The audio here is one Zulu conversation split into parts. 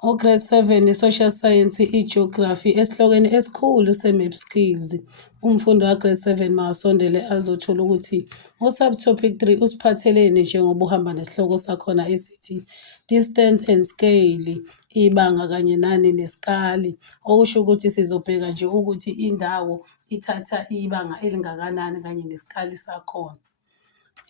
O-Grade 7 i-Social Science, i-Geography esihlokweni esikhulu se-Map Skills. Umfundi wa-Grade 7 makasondele azothola ukuthi u-Subtopic 3 usiphatheleni njengoba uhamba nesihloko sakhona esithi Distance and Scale, ibanga kanye nani nesikali. Okusho ukuthi sizobheka nje ukuthi indawo ithatha ibanga elingakanani kanye nesikali sakhona.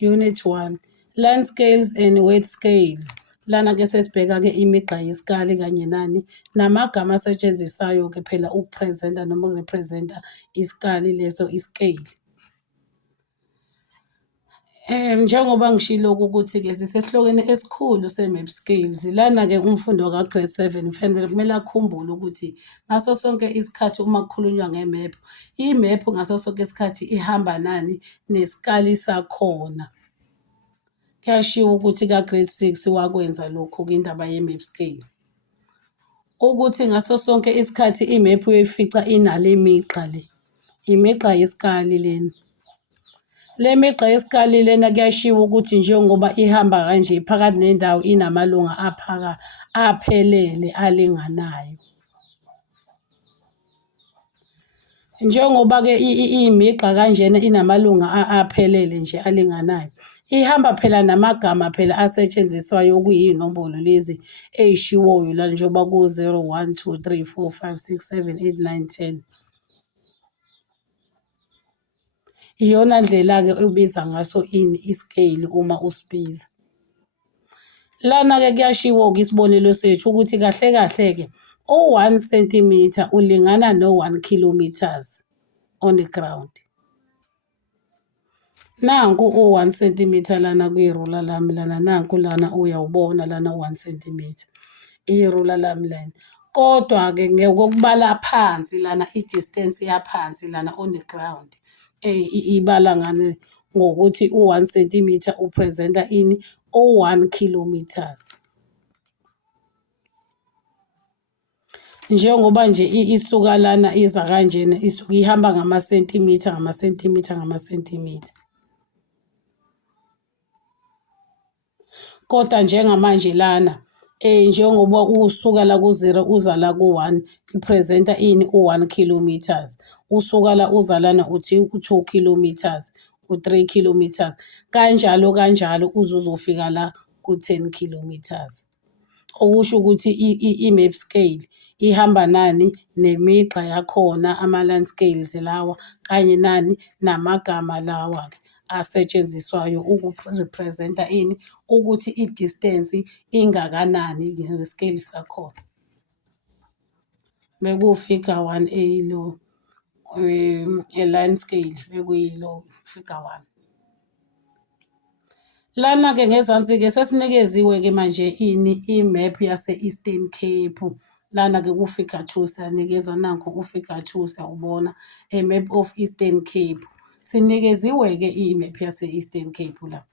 Unit 1, Land Scales and Weight Scales. Lana-ke sesibheka-ke imigqa yesikali kanye nani namagama asetshenziswayo-ke phela ukupresenta noma ukurepresenta isikali leso iskeli. Njengoba ngishilo ukuthi-ke sisesihlokweni esikhulu se-Map Skills. Lana-ke umfundi waka-Grade 7 kumele akhumbule ukuthi ngaso sonke isikhathi uma kukhulunywa ngemephu, imephu ngaso sonke isikhathi ihamba nani nesikali sakhona. Kuyashiwo ukuthi ka-Grade 6 wakwenza lokhu kwindaba ye-map scale. Ukuthi ngaso sonke isikhathi imephu uyoyifica inale migqa le, imigqa yesikali lena. Le migqa yesikali lena kuyashiwo ukuthi njengoba ihamba kanje phakathi nendawo inamalunga aphelele alinganayo. Njengoba-ke imigqa kanjena inamalunga aphelele nje alinganayo. Ihamba phela namagama phela asetshenziswayo okuyinombolo lezi ey'shiwoyo la njengoba ku-0, 1, 2, 3, 4, 5, 6, 7, 8, 9, 10. Iyona ndlela-ke obiza ngaso ini iskeyili uma usibiza. Lana-ke kuyashiwo-ke isibonelo sethu ukuthi kahle kahle-ke u-1 centimeter ulingana no-1 kilometers on the ground. Nanku u-1 centimeter lana kwirula lami lana, nanku lana uyawubona lana u-1 centimeter, irula lami lena. Kodwa-ke ngokubala phansi lana i-distance yaphansi lana on the ground, ibala ngani ngokuthi u-1 centimeter upresenta ini? U-1 kilometers. Njengoba nje isuka lana iza kanjena isuke ihamba ngamasentimitha ngamasentimitha ngamasentimitha. Kodwa njengamanje lana njengoba usuka la ku-0 uza la ku-1 ipresenta ini? U-1 kilometers. Usuka la uza lana uthi u-2 kilometers, u-3 kilometers. Kanjalo kanjalo uze uzofika la ku-10 kilometers. Okusho ukuthi i-map scale ihamba nani nemigqa yakhona, ama-land scales lawa kanye nani namagama lawa-ke asetshenziswayo ukurepresenta ini? Ukuthi i-distance ingakanani ngesikeli sakhona. Bekuwu-figure 1A lo, a-line scale bekuyilo figure 1. Lana-ke ngezansi-ke sesinikeziwe-ke manje ini? I-map yase-Eastern Cape. Lana-ke ku-figure 2 siyanikezwa nanku u-figure 2 siyawubona, a map of Eastern Cape. Sinikeziwe-ke i-map yase-Eastern Cape la.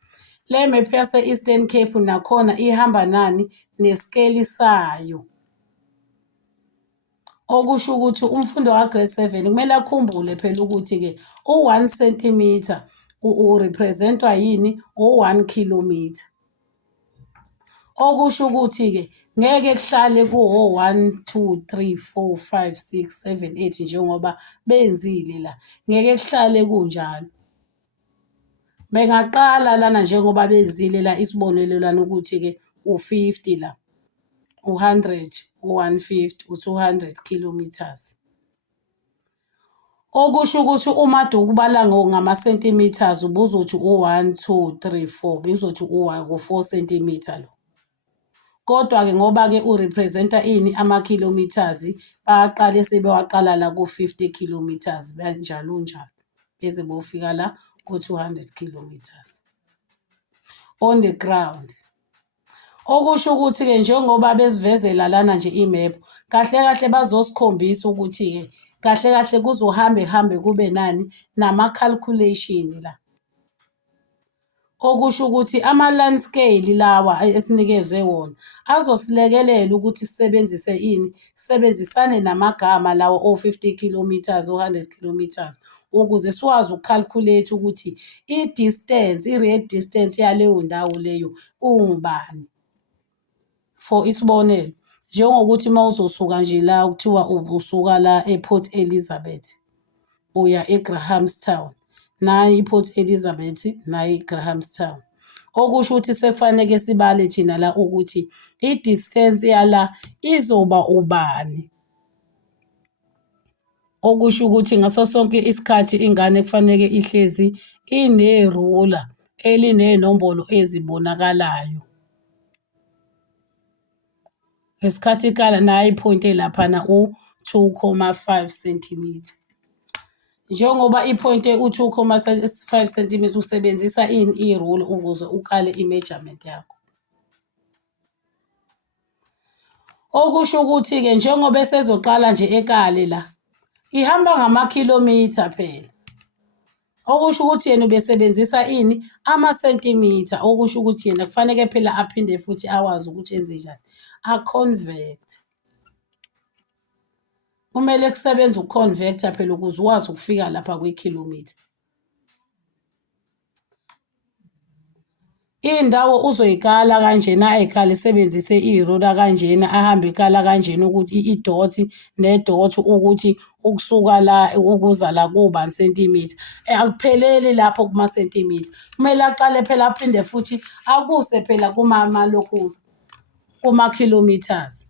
Le map yase-Eastern Cape nakhona ihamba nani? Nesikeli sayo. Okusho ukuthi umfundi wa-Grade 7 kumele akhumbule phela ukuthi-ke u-1 centimeter urepresentwa yini? U-1 kilometer. Okusho ukuthi-ke ngeke kuhlale ku-1, 2, 3, 4, 5, 6, 7, 8 njengoba benzile la. Ngeke kuhlale kunjalo. Bengaqala lana njengoba benzile la isibonelo lana ukuthi-ke u-50 la, u-100, u-150, u-200 kilometers. Okusho ukuthi uma ukubala ngama-centimeters ubuzothi u-1, 2, 3, 4, ubuzothi u-4 centimeter lo. Kodwa-ke ngoba-ke urepresenta ini? Ama-kilometers, baqale sebewaqala la ku-50 kilometers njalo njalo beze bofika la ku-200 kilometers on the ground. Okusho ukuthi-ke njengoba besivezela lana nje imephu, kahle kahle bazosikhombisa ukuthi-ke kahle kahle kuzohambe kube nani? Nama-calculation la. Okusho ukuthi ama-land scale lawa esinikezwe wona azosilekelela ukuthi sisebenzise ini? Sisebenzisane namagama lawa o-50 kilometers, o-100 kilometers ukuze sikwazi uku-calculate ukuthi i-distance, i-real distance yaleyo ndawo leyo ungubani. For isibonelo, Njengokuthi uma uzosuka nje la kuthiwa usuka la e-Port Elizabeth uya e-Grahamstown, nayi i-Port Elizabeth, nayi i-Grahamstown. Okusho ukuthi sekufanele sibale thina la ukuthi i-distance yala izoba ubani. Okusho ukuthi ngaso sonke isikhathi ingane kufanele ihlezi inerula eliney'nombolo ezibonakalayo. Ngesikhathi ikala nayo iphoyinti laphana u-2,5 cm. Njengoba iphoyinte u-2,5 cm usebenzisa ini irula ukuze ukale i-measurement yakho. Okusho ukuthi-ke njengoba esezoqala nje ekale la, ihamba ngamakhilomitha phela. Okusho ukuthi yena ubesebenzisa ini? Amasentimitha. Okusho ukuthi yena kufanele phela aphinde futhi awazi ukuthi enze njani, a-convert. Kumele kusebenze uku-convert-a phela ukuze ukwazi ukufika lapha kwikhilomitha. Iy'ndawo uzoyikala kanjena ay'kale esebenzise irula kanjena ahambe ekala kanjena ukuthi idoti nedoti ukuthi ukusuka la ukuza la kubani sentimitha. Akupheleli lapho kumasentimitha. Kumele aqale phela aphinde futhi akuse phela kumalokhuza, kuma-kilometres.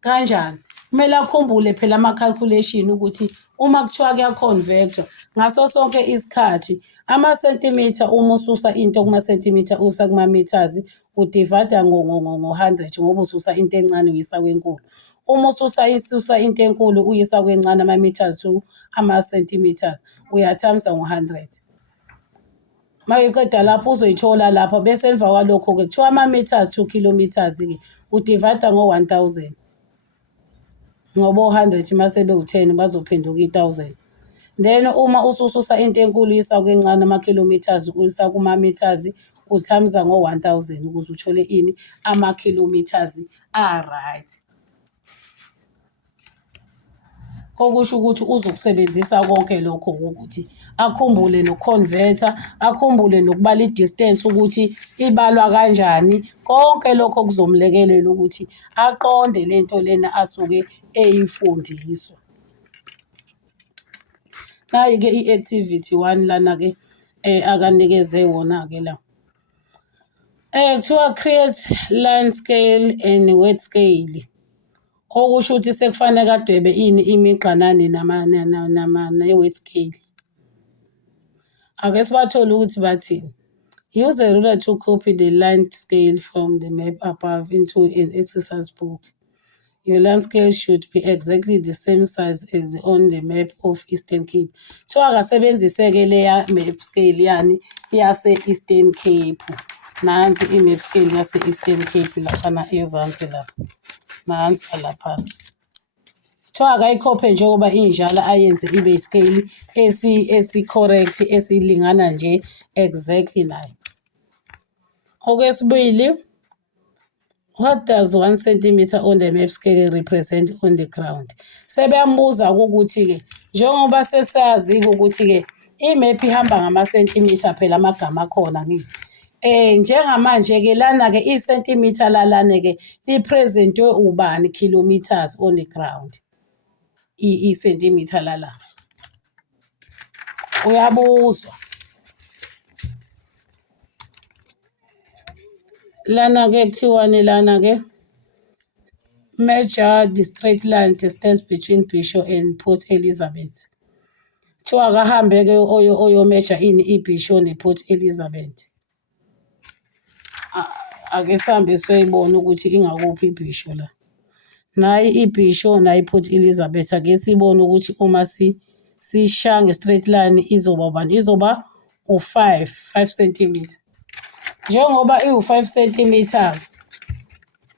Kanjani? Kumele akhumbule phela ama-calculation ukuthi uma kuthiwa kuya-convert-wa ngaso sonke isikhathi amasentimitha uma ususa into kumasentimitha usa kuma-meters udivada ngo-100 ngoba ususa into encane uyisa kwenkulu. Uma isusa into enkulu uyisa kwencane ama-meters to ama-centimeters uyathamsa ngo-100. Uma iqeda lapho uzoyithola lapho bese emva kwalokho-ke kuthiwa ama-meters to kilometers-ke udivada ngo-1000. Ngoba o-100 mase bewu-10 bazophenduka i-1000. Then uma usususa into enkulu uyisa kwencane ama-kilometers uyisa kuma-meters uthamza ngo-1000 ukuze uthole ini? Ama-kilometers a-right. Okusho ukuthi uzokusebenzisa konke lokho ukuthi akhumbule noku-convert-a, akhumbule nokubala i-distance ukuthi ibalwa kanjani. Konke lokho kuzomlekelela ukuthi aqonde lento lena asuke eyifundiswa. Nayi-ke i-activity 1 lana-ke akanikeze wona-ke la. Kuthiwa create line scale and word scale. Okusho ukuthi sekufanele adwebe ini imigqa nani ne-word scale. Ake sibathole ukuthi bathini. Use a ruler to copy the line scale from the map above into an exercise book. Your line scale should be exactly the same size as on the map of Eastern Cape. Kuthiwa akasebenzise-ke leya map scale yani yase-Eastern Cape. Nansi i-map scale yase-Eastern Cape laphana ezansi lapha. Nansi lapha. Kuthiwa akayikhophe njengoba injalo ayenze ibe isikeli esi-correct esilingana nje exactly nayo. Okwesibili, what does 1 centimeter on the map scale represent on the ground? Sebeyambuza ukuthi-ke njengoba sesazi-ke ukuthi-ke imap ihamba ngamasentimitha phela amagama akhona ngithi. Njengamanje-ke lana-ke isentimitha lalana-ke liprezentwe ubani kilometers on the ground. Isentimitha lala. Uyabuzwa. Lana-ke kuthiwani lana-ke? Measure the straight line distance between Bisho and Port Elizabeth. Kuthiwa akahambe-ke oyomeasure ini iBisho ne-Port Elizabeth. Ake sihambe siyoyibona ukuthi ingakuphi iBisho la. Nayi iBisho nayi iPort Elizabeth. Ake sibone ukuthi uma sishaya nge-straight line izoba ubani? Izoba u-5 cm. Njengoba iwu-5 cm,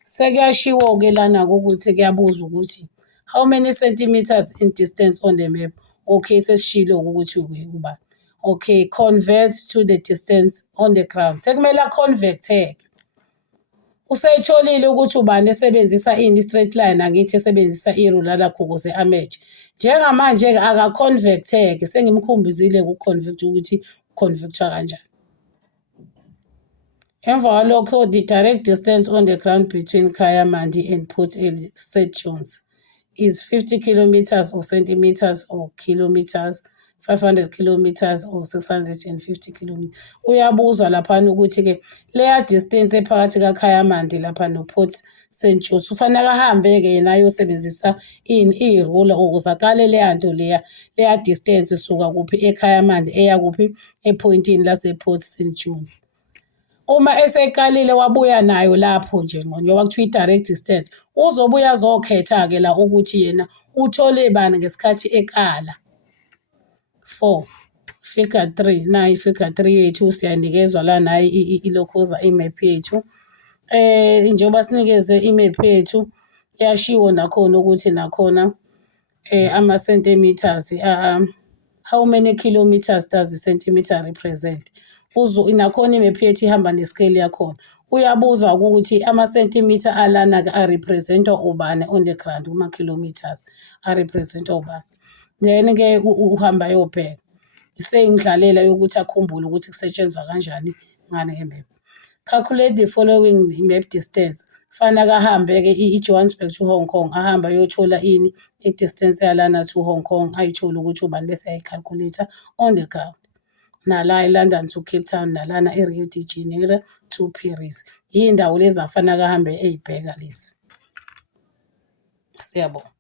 sekuyashiwo-ke lana-ke ukuthi kuyabuzwa ukuthi how many centimeters in distance on the map? Okay, sesishilo-ke ukuthi ubani. Okay, convert to the distance on the ground. Sekumele a-convert-e. Usayitholile ukuthi ubani esebenzisa ini straight line angithi esebenzisa irula lakho ukuze ameje. Njengamanje-ke aka-convert-e-ke sengimkhumbuzile uku-convert ukuthi convert-wa kanjani. Emva kwalokho, the direct distance on the ground between Kayamandi and Port St. John's is 50 kilometers or centimeters or kilometers, 500 kilometers or 650 kilometers. Uyabuzwa laphana ukuthi-ke leya distance ephakathi kaKhayamandi lapha noPort St. John's kufanele ahambe-ke yena ayosebenzisa i-ruler ukuze akale leya nto leya distance isuka kuphi eKhayamandi eya kuphi ephoyintini lasePort St. John's. Uma eseyikalile wabuya nayo lapho nje njengoba kuthiwa i-direct distance, uzobuya azokhetha-ke la ukuthi yena uthole bani ngesikhathi ekala. 4. Figure 3. Nayi i-figure 3 yethu siyanikezwa la nayi ilokhoza imap yethu. Njengoba sinikezwe imap yethu yashiwo nakhona ukuthi nakhona ama-centimeters how many kilometers does the centimeter represent? Nakhona imap yethu ihamba ne-scale yakhona. Uyabuzwa ukuthi ama-centimeter alana-ke arepresentwa ubani on the ground, kuma-kilometers arepresentwa ubani. Then-ke uhamba ayobheka. Iseyindlalela yokuthi akhumbule ukuthi kusetshenzwa kanjani ngale ngemap. Calculate the following map distance. Fanele ahambe-ke i-Johannesburg to Hong Kong, ahambe ayothola ini i-distance yalana to Hong Kong, ayithole ukuthi ubani bese ayi-calculate on the ground. Nala e-London to Cape Town, nalana e-Rio de Janeiro to Paris. Yiy'ndawo lezi afanele ahambe ey'bheka lezi. Siyabonga.